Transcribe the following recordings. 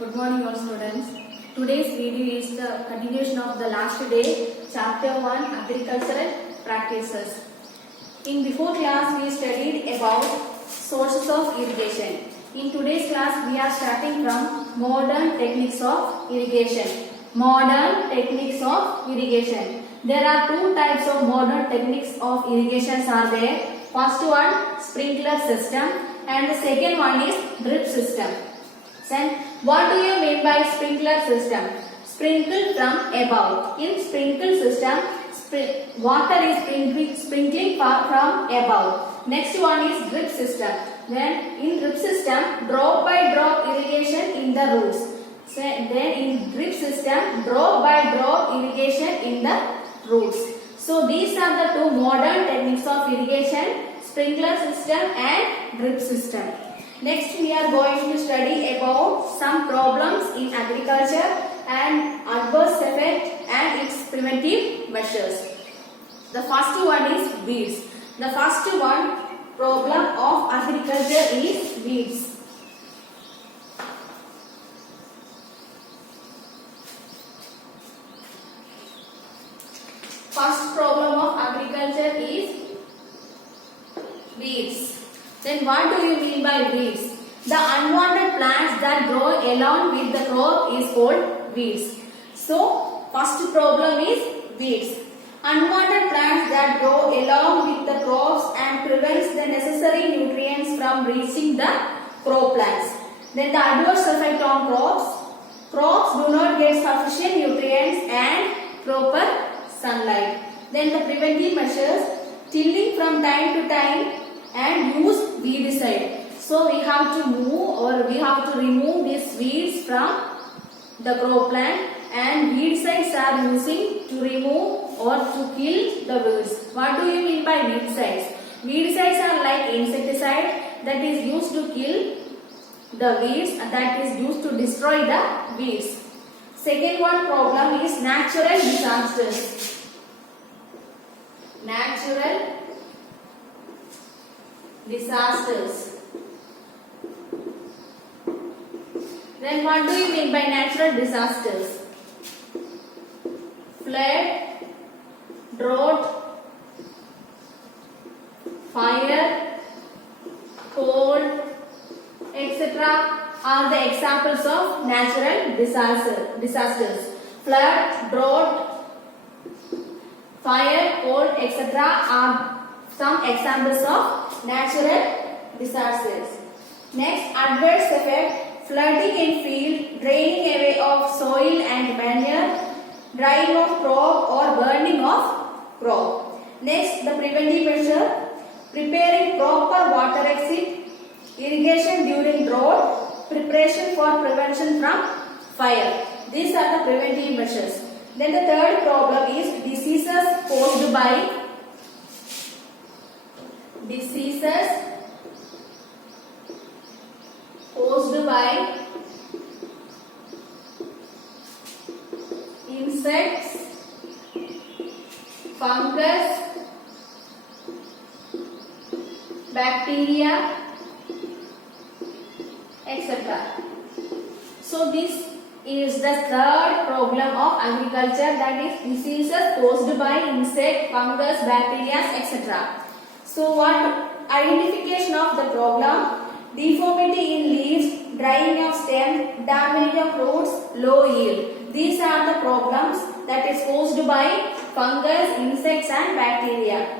Good morning all students. Today's video is the continuation of the last day, chapter 1, agricultural practices. In before class we studied about sources of irrigation. In today's class we are starting from modern techniques of irrigation. Modern techniques of irrigation. There are two types of modern techniques of irrigation are there. First one, sprinkler system, and the second one is drip system. Then, what do you mean by sprinkler system? Sprinkle from above. In sprinkle system, water is sprinkling from above. Next one is drip system. Then, in drip system, drop by drop irrigation in the roots. Then, in drip system, drop by drop irrigation in the roots. So, these are the two modern techniques of irrigation, sprinkler system and drip system. Next we are going to study about some problems in agriculture and adverse effect and its preventive measures. The first one is weeds. The first one problem of agriculture is weeds. First problem of agriculture is weeds. Then what do you mean by weeds? The unwanted plants that grow along with the crop is called weeds. So, first problem is weeds. Unwanted plants that grow along with the crops and prevents the necessary nutrients from reaching the crop plants. Then the adverse effect on crops. Crops do not get sufficient nutrients and proper sunlight. Then the preventive measures, tilling from time to time and use weedicide. So we have to remove these weeds from the crop plant, and weedicides are using to remove or to kill the weeds. What do you mean by weedicides? Weedicides are like insecticide that is used to kill the weeds, and that is used to destroy the weeds. Second one problem is natural disasters. Natural disasters. Then what do you mean by natural disasters? Flood, drought, fire, cold, etc. are the examples of natural disasters. Flood, drought, fire, cold, etc. are some examples of natural disasters. Next, adverse effect, flooding in field, draining away of soil and manure, drying of crop or burning of crop. Next, the preventive measure, preparing proper water exit, irrigation during drought, preparation for prevention from fire. These are the preventive measures. Then the third problem is diseases caused by insects, fungus, bacteria, etc. So this is the third problem of agriculture, that is diseases caused by insect, fungus, bacteria, etc. So what identification of the problem? Deformity in leaves, drying of stem, damage of roots, low yield. These are the problems that is caused by fungus, insects and bacteria.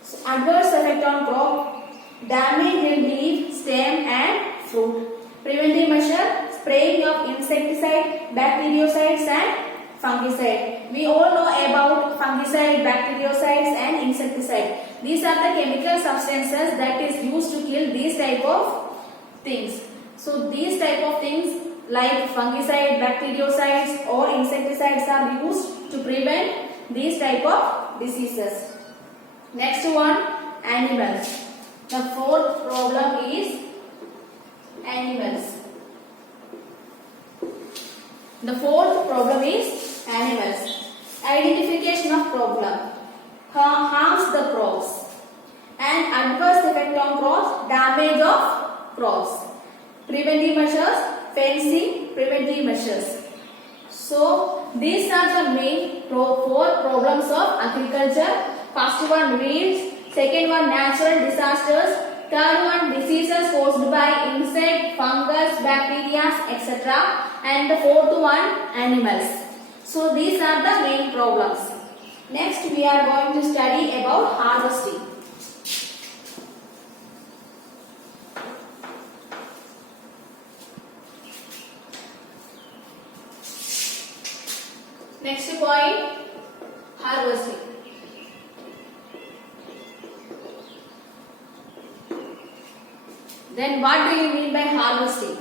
So, adverse effect on crop, damage in leaf, stem and fruit. Preventive measure, spraying of insecticide, bactericides and fungicide. We all know about fungicide, bactericides and insecticide. These are the chemical substances that is used to kill these type of things. So these type of things like fungicide, bactericides or insecticides are used to prevent these type of diseases. Next one, animals. The fourth problem is animals. The fourth problem is animals. Identification of problem. Harms the crops and adverse effect on crops, damage of crops. Preventive measures, fencing, preventive measures. So these are the main four problems of agriculture. First one weeds, second one natural disasters, third one diseases caused by insect, fungus, bacteria, etc. and the fourth one animals. So these are the main problems. Next we are going to study about harvesting. Next point, harvesting. Then what do you mean by harvesting?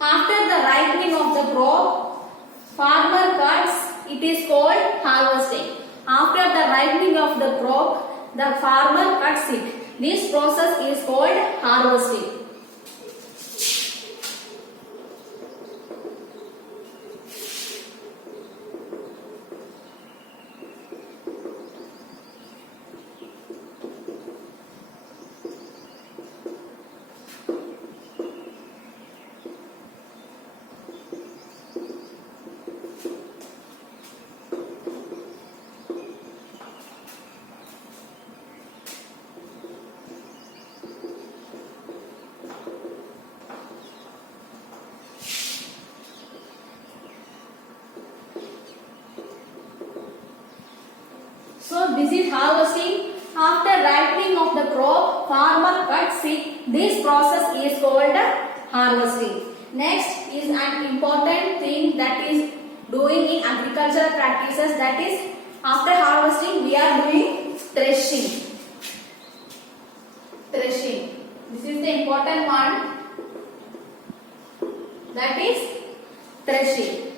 After the ripening of the crop, farmer cuts, it is called harvesting. After the ripening of the crop, the farmer cuts it. This process is called harvesting. So this is harvesting. After ripening of the crop, farmer cuts it. This process is called harvesting. Next is an important thing that is doing in agricultural practices, that is after harvesting we are doing threshing. Threshing. This is the important one, that is threshing.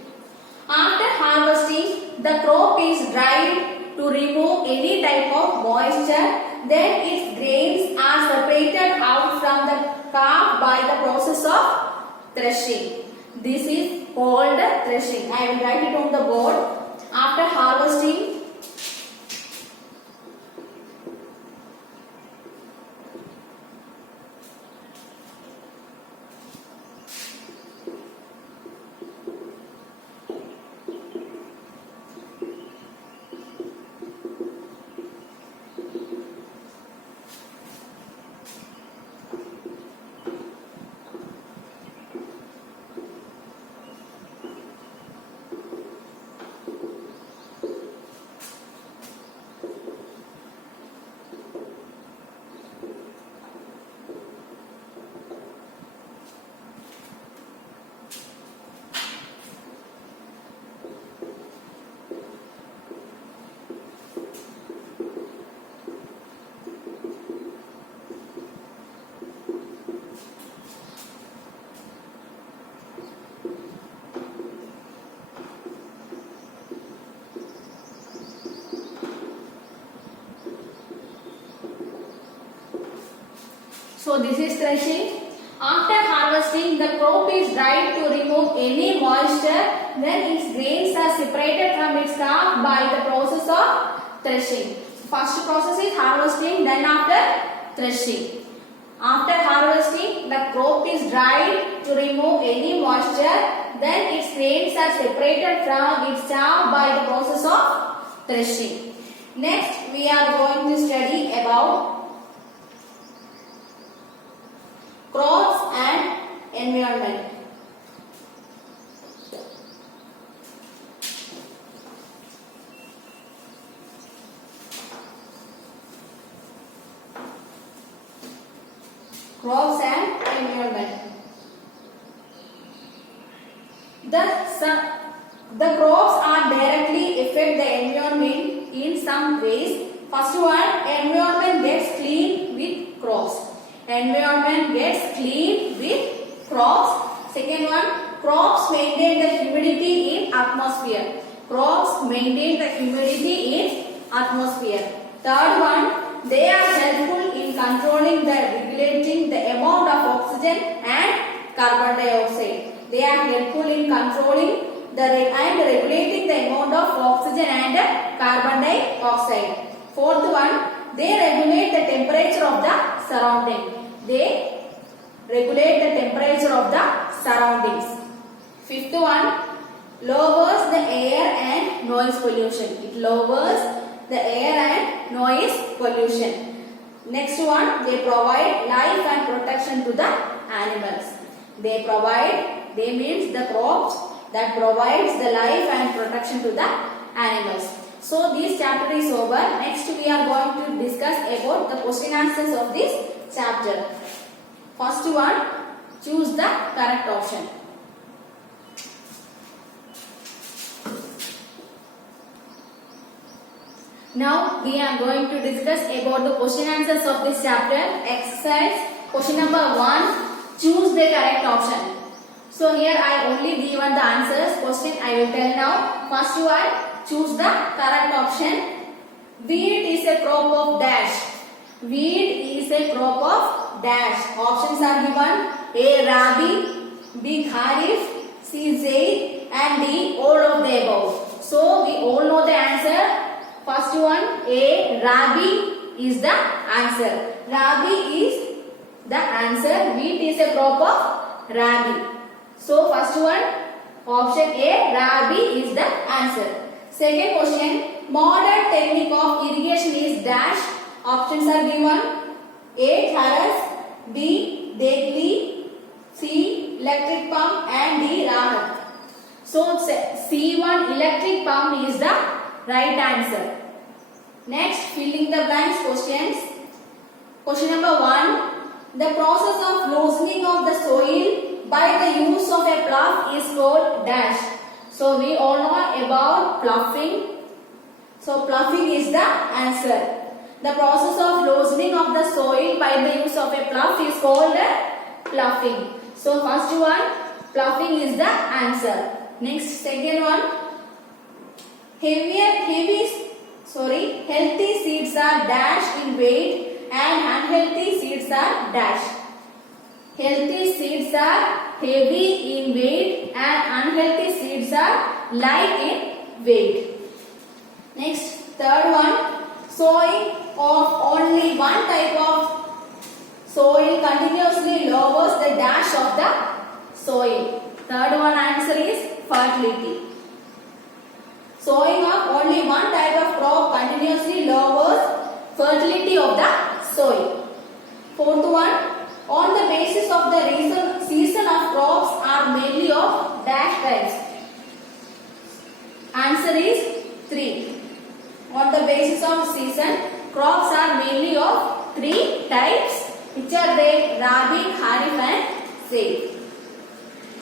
After harvesting, the crop is dried to remove any type of moisture. Then its grains are separated out from the chaff by the process of threshing. This is called threshing. I will write it on the board. After harvesting, so this is threshing. After harvesting, the crop is dried to remove any moisture. Then its grains are separated from its chaff by the process of threshing. First process is harvesting, then after threshing. After harvesting, the crop is dried to remove any moisture. Then its grains are separated from its chaff by the process of threshing. Next, we are going to study about crops and environment. Crops and environment. The crops are directly affect the environment in some ways. First one, environment gets clean with crops. Environment gets clean with crops. Second one, crops maintain the humidity in atmosphere. Crops maintain the humidity in atmosphere. Third one, they are helpful in controlling regulating the amount of oxygen and carbon dioxide. They are helpful in controlling and regulating the amount of oxygen and carbon dioxide. Fourth one, they regulate the temperature of the surrounding. They regulate the temperature of the surroundings. Fifth one, lowers the air and noise pollution. It lowers the air and noise pollution. Next one, they provide life and protection to the animals. They means the crops that provides the life and protection to the animals. So this chapter is over. Next we are going to discuss about the question answers of this chapter. First one, choose the correct option. Now we are going to discuss about the question answers of this chapter. Exercise question number 1, choose the correct option. So here I only given the answers. Question I will tell now. First one, choose the correct option. Wheat is a crop of dash. Wheat is a crop of dash. Options are given: A. Rabi, B. Kharif, C. Zaid, and D. All of the above. So we all know the answer. First one, A. Rabi is the answer. Rabi is the answer. Wheat is a crop of Rabi. So first one, option A, Rabi is the answer. Second question, modern technique of irrigation is dash. Options are given: A. Tharas, B. Degli, C. Electric pump, and D. Rahat. So C1, electric pump is the right answer. Next, filling the blanks questions. Question number 1, the process of loosening of the soil by the use of a plough is called dash. So we all know about ploughing. So ploughing is the answer. The process of loosening of the soil by the use of a plough is called ploughing. So first one, ploughing is the answer. Next, second one, healthy seeds are dash in weight and unhealthy seeds are dash. Healthy seeds are heavy in weight and unhealthy seeds are light in weight. Next, third one, sowing of only one type of soil continuously lowers the dash of the soil. Third one answer is fertility. Sowing of only one type of crop continuously lowers fertility of the soil. Fourth one, on the basis of the season of crops are mainly of dash types. Answer is 3. On the basis of season, crops are mainly of 3 types, which are they: Rabi, Kharif, and Zaid.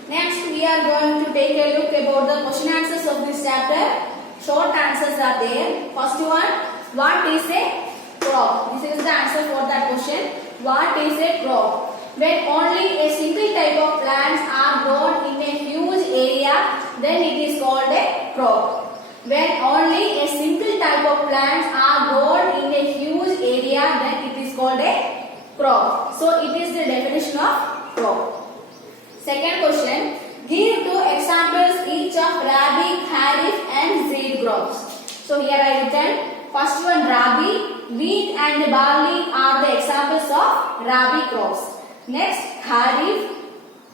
Next, we are going to take a look about the question answers of this chapter. Short answers are there. First one, what is a crop? This is the answer for that question. What is a crop? When only a single type of plants are grown in a huge area, then it is called a crop. When only a single type of plants are grown in a huge area, then it is called a crop. So it is the definition of crop. Second question, give 2 examples each of Rabi, Kharif, and Zaid crops. So here I written. First one, Rabi, wheat and barley are the examples of Rabi crops. Next, Kharif,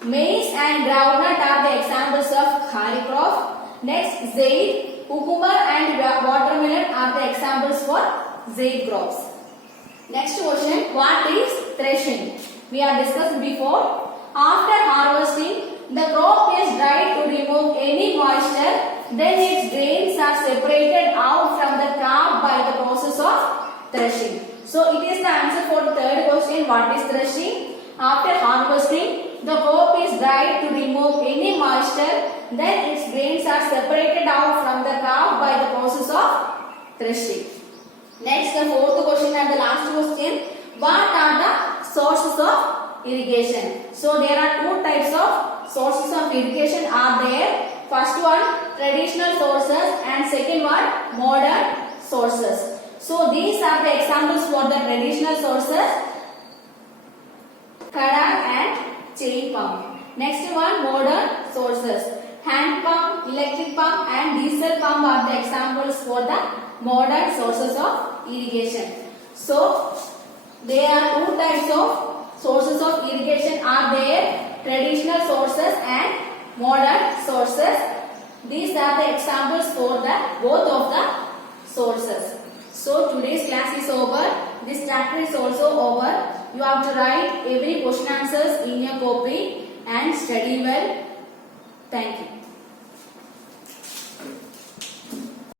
maize and groundnut are the examples of Kharif crop. Next, Zaid, cucumber and watermelon are the examples for Zaid crops. Next question, what is threshing? We have discussed before. After harvesting, the crop is dried to remove any moisture. Then its grains are separated out from the crop by the process of threshing. So it is the answer for the third question. What is threshing? After harvesting, the crop is dried to remove any moisture. Then its grains are separated out from the crop by the process of threshing. Next, the fourth question and the last question. What are the sources of irrigation? So there are 2 types of sources of irrigation are there. First one, traditional sources, and second one, modern sources. So these are the examples for the traditional sources: Kadak and chain pump. Next one, modern sources: hand pump, electric pump, and diesel pump are the examples for the modern sources of irrigation. So there are 2 types of sources of irrigation are there: traditional sources and modern sources. sources. These are the examples for the both of the sources. So today's class is over. This chapter is also over. You have to write every question answers in your copy and study well. Thank you.